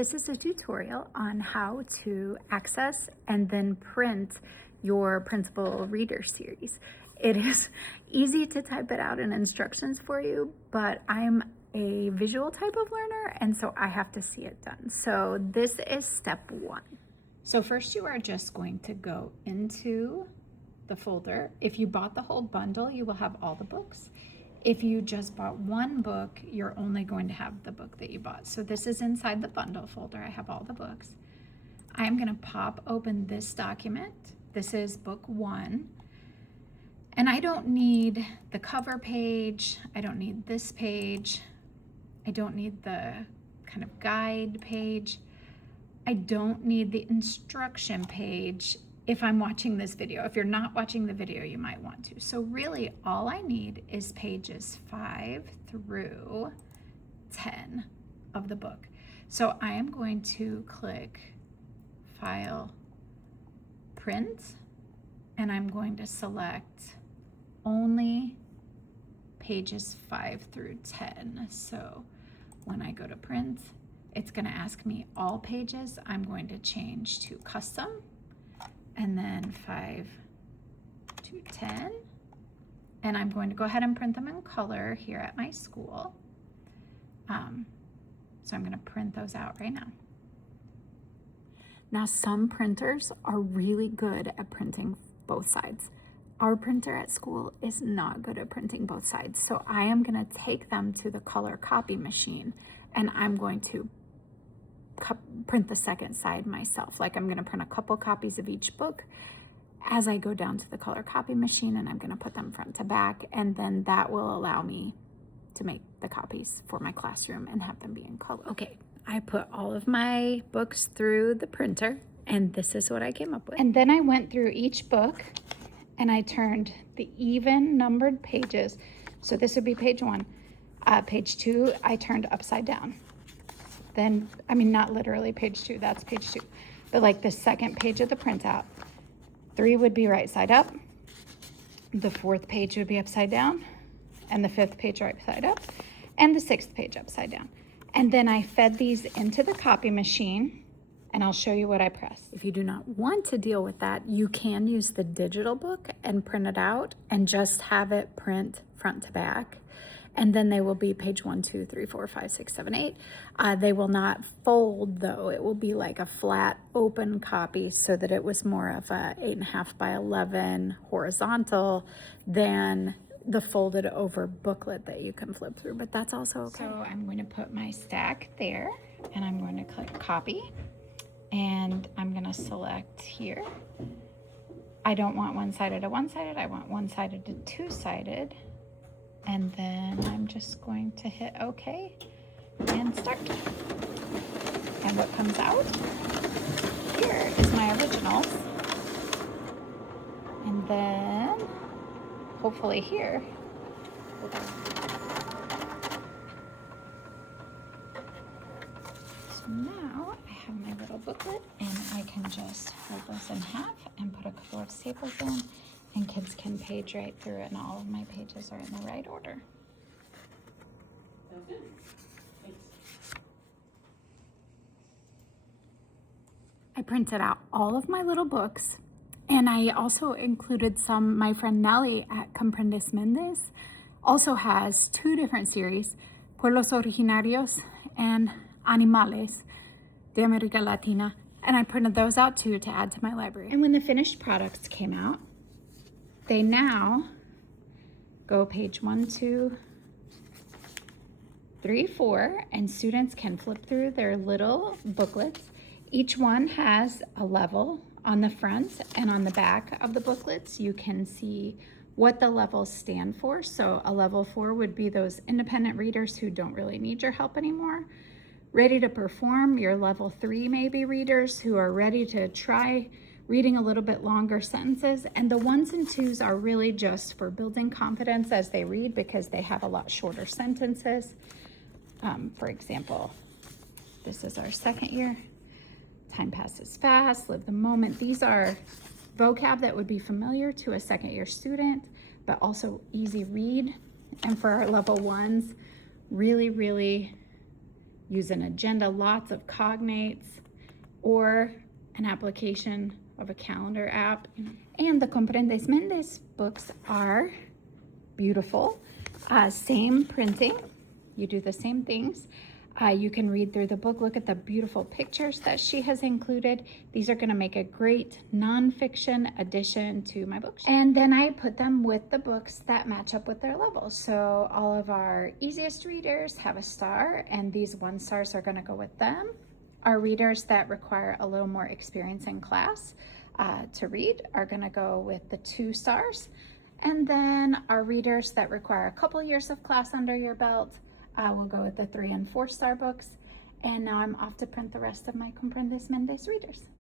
This is a tutorial on how to access and then print your Printable Reader series. It is easy to type it out in instructions for you, but I'm a visual type of learner, and so I have to see it done. So this is step one. So first you are just going to go into the folder. If you bought the whole bundle, you will have all the books. If you just bought one book, you're only going to have the book that you bought. So this is inside the bundle folder. I have all the books. I'm going to pop open this document. This is book one. And I don't need the cover page. I don't need this page. I don't need the kind of guide page. I don't need the instruction page if I'm watching this video. If you're not watching the video, you might want to. So really all I need is pages 5 through 10 of the book. So I am going to click File, Print, and I'm going to select only pages 5 through 10. So when I go to print, it's going to ask me all pages. I'm going to change to custom, and then 5 to 10. And I'm going to go ahead and print them in color here at my school. So I'm going to print those out right now. Now, some printers are really good at printing both sides. Our printer at school is not good at printing both sides. So I am going to take them to the color copy machine, and I'm going to print the second side myself. Like I'm going to print a couple copies of each book as I go down to the color copy machine, and I'm going to put them front to back, and then that will allow me to make the copies for my classroom and have them be in color. Okay, I put all of my books through the printer, and this is what I came up with. And then I went through each book and I turned the even numbered pages. So this would be page 1. Page 2, I turned upside down. Then, I mean, not literally page 2, that's page 2, but like the second page of the printout. 3 would be right side up. The 4th page would be upside down, and the 5th page right side up, and the 6th page upside down. And then I fed these into the copy machine, and I'll show you what I press. If you do not want to deal with that, you can use the digital book and print it out and just have it print front to back. And then they will be page 1, 2, 3, 4, 5, 6, 7, 8. They will not fold though. It will be like a flat open copy, so that it was more of a 8.5 by 11 horizontal than the folded over booklet that you can flip through, but that's also okay. So I'm going to put my stack there, and I'm going to click copy, and I'm going to select here. I don't want one-sided to one-sided. I want one-sided to two-sided. And then I'm just going to hit OK and start. And what comes out here is my originals. And then hopefully here, so now I have my little booklet, and I can just fold this in half and put a couple of staples in, and kids can page right through it, and all of my pages are in the right order. Sounds good. Thanks. I printed out all of my little books, and I also included some. My friend Nelly at Comprendes Mendes also has 2 different series, Pueblos Originarios and Animales de America Latina, and I printed those out too to add to my library. And when the finished products came out, they now go page 1, 2, 3, 4, and students can flip through their little booklets. Each one has a level on the front, and on the back of the booklets you can see what the levels stand for. So a level 4 would be those independent readers who don't really need your help anymore. Ready to perform, your level 3 maybe readers who are ready to try reading a little bit longer sentences, and the 1s and 2s are really just for building confidence as they read, because they have a lot shorter sentences. For example, this is our second year. Time passes fast, live the moment. These are vocab that would be familiar to a second year student, but also easy read. And for our level 1s, really use an agenda, lots of cognates, or an application of a calendar app. And the Comprendes Mendes books are beautiful. Same printing, you do the same things. You can read through the book, look at the beautiful pictures that she has included. These are gonna make a great nonfiction addition to my books. And then I put them with the books that match up with their levels. So all of our easiest readers have a star, and these 1 stars are gonna go with them. Our readers that require a little more experience in class to read are gonna go with the 2 stars. And then our readers that require a couple years of class under your belt will go with the 3 and 4 star books. And now I'm off to print the rest of my Comprendes Mendes readers.